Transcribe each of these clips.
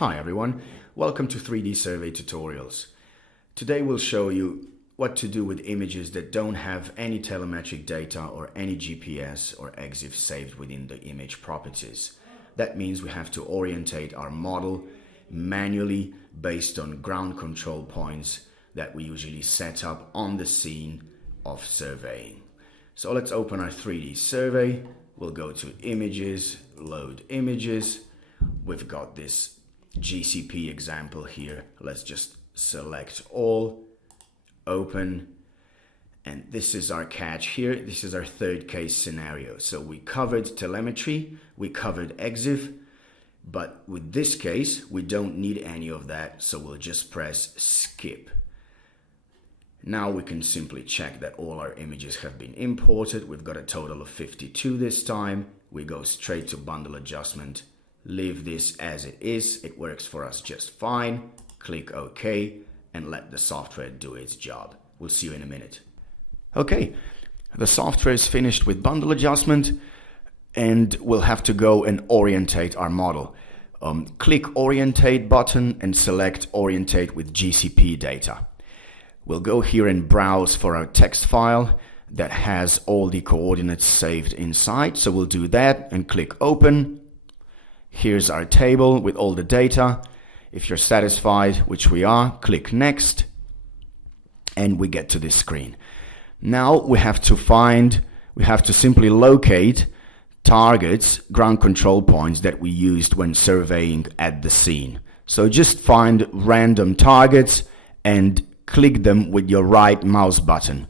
Hi everyone, welcome to 3Dsurvey tutorials. Today we'll show you what to do with images that don't have any telemetric data or any GPS or EXIF saved within the image properties. That means we have to orientate our model manually based on ground control points that we usually set up on the scene of surveying. So let's open our 3Dsurvey. We'll go to Images, Load Images. We've got this GCP example here. Let's just select all, open, and this is our catch here. This is our third case scenario. So we covered telemetry, we covered EXIF, but with this case we don't need any of that, so we'll just press skip. Now we can simply check that all our images have been imported. We've got a total of 52 this time. We go straight to bundle adjustment. Leave this as it is. It works for us just fine. Click OK and let the software do its job. We'll see you in a minute. Okay, the software is finished with bundle adjustment and we'll have to go and orientate our model. Click Orientate button and select Orientate with GCP data. We'll go here and browse for our text file that has all the coordinates saved inside. So we'll do that and click Open. Here's our table with all the data. If you're satisfied, which we are, click Next, and we get to this screen. Now we have to simply locate targets, ground control points that we used when surveying at the scene. So just find random targets and click them with your right mouse button,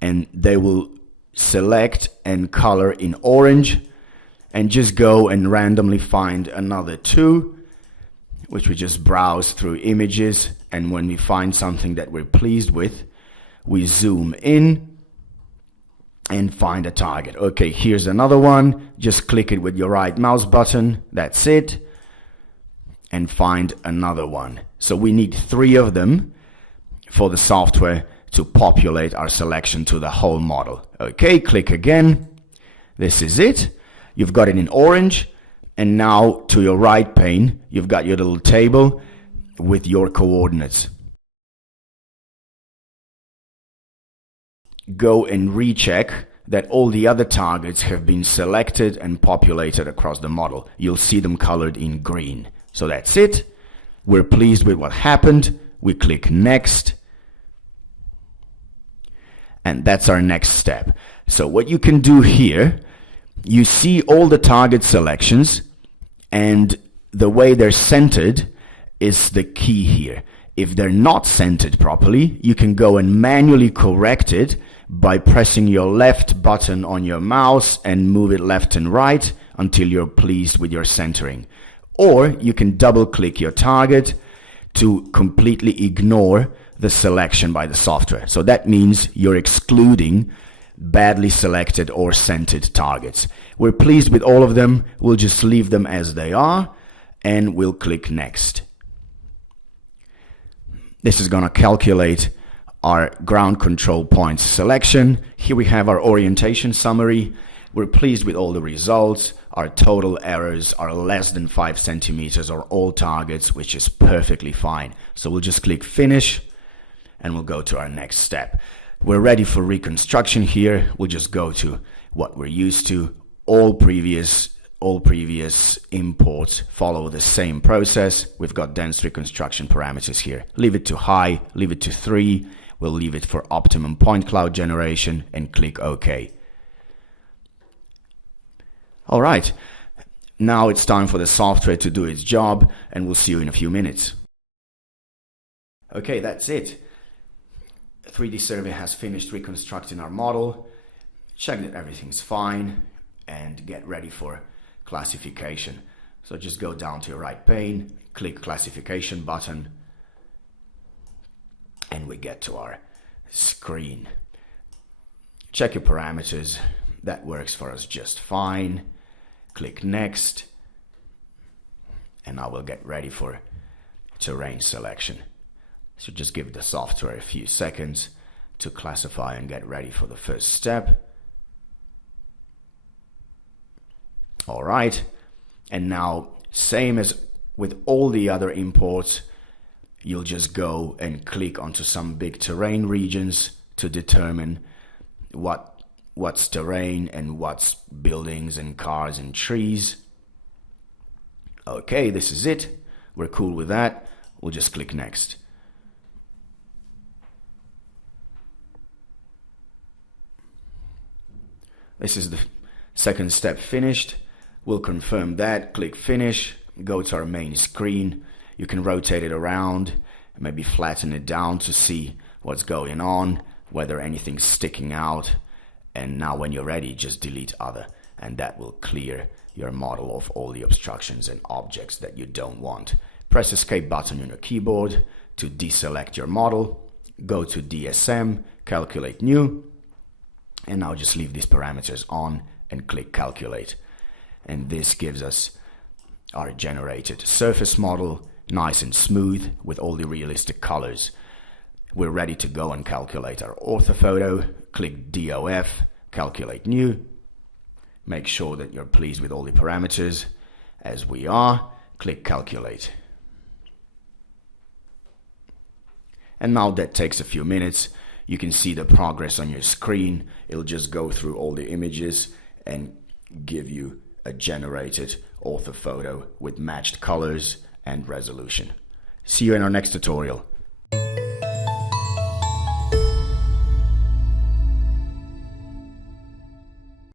and they will select and color in orange. And just go and randomly find another two, which we just browse through images, and when we find something that we're pleased with, we zoom in and find a target. Okay, here's another one. Just click it with your right mouse button, that's it, and find another one. So we need 3 of them for the software to populate our selection to the whole model. Okay, click again. This is it. You've got it in orange, and now to your right pane, you've got your little table with your coordinates. Go and recheck that all the other targets have been selected and populated across the model. You'll see them colored in green. So that's it. We're pleased with what happened. We click Next. And that's our next step. So what you can do here, you see all the target selections, and the way they're centered is the key here. If they're not centered properly, you can go and manually correct it by pressing your left button on your mouse and move it left and right until you're pleased with your centering. Or you can double click your target to completely ignore the selection by the software. So that means you're excluding badly selected or centered targets. We're pleased with all of them. We'll just leave them as they are, and we'll click Next. This is going to calculate our ground control points selection. Here we have our orientation summary. We're pleased with all the results. Our total errors are less than 5 centimeters on all targets, which is perfectly fine. So we'll just click Finish, and we'll go to our next step. We're ready for reconstruction here. We'll just go to what we're used to. All previous imports follow the same process. We've got dense reconstruction parameters here. Leave it to high, leave it to 3. We'll leave it for optimum point cloud generation and click OK. All right, now it's time for the software to do its job, and we'll see you in a few minutes. Okay, that's it. 3Dsurvey has finished reconstructing our model. Check that everything's fine and get ready for classification. So just go down to your right pane, click Classification button, and we get to our screen. Check your parameters. That works for us just fine. Click Next, and now we'll get ready for terrain selection. So just give the software a few seconds to classify and get ready for the first step. All right, and now same as with all the other imports, you'll just go and click onto some big terrain regions to determine what's terrain and what's buildings and cars and trees. Okay, this is it. We're cool with that. We'll just click next. This is the second step finished. We'll confirm that, click finish, go to our main screen. You can rotate it around, maybe flatten it down to see what's going on, whether anything's sticking out. And now when you're ready, just delete other, and that will clear your model of all the obstructions and objects that you don't want. Press escape button on your keyboard to deselect your model. Go to DSM, calculate new, and now just leave these parameters on and click calculate. And this gives us our generated surface model, nice and smooth with all the realistic colors. We're ready to go and calculate our orthophoto. Click DOF, calculate new. Make sure that you're pleased with all the parameters. As we are, click calculate. And now that takes a few minutes. You can see the progress on your screen. It'll just go through all the images and give you a generated orthophoto with matched colors and resolution. See you in our next tutorial.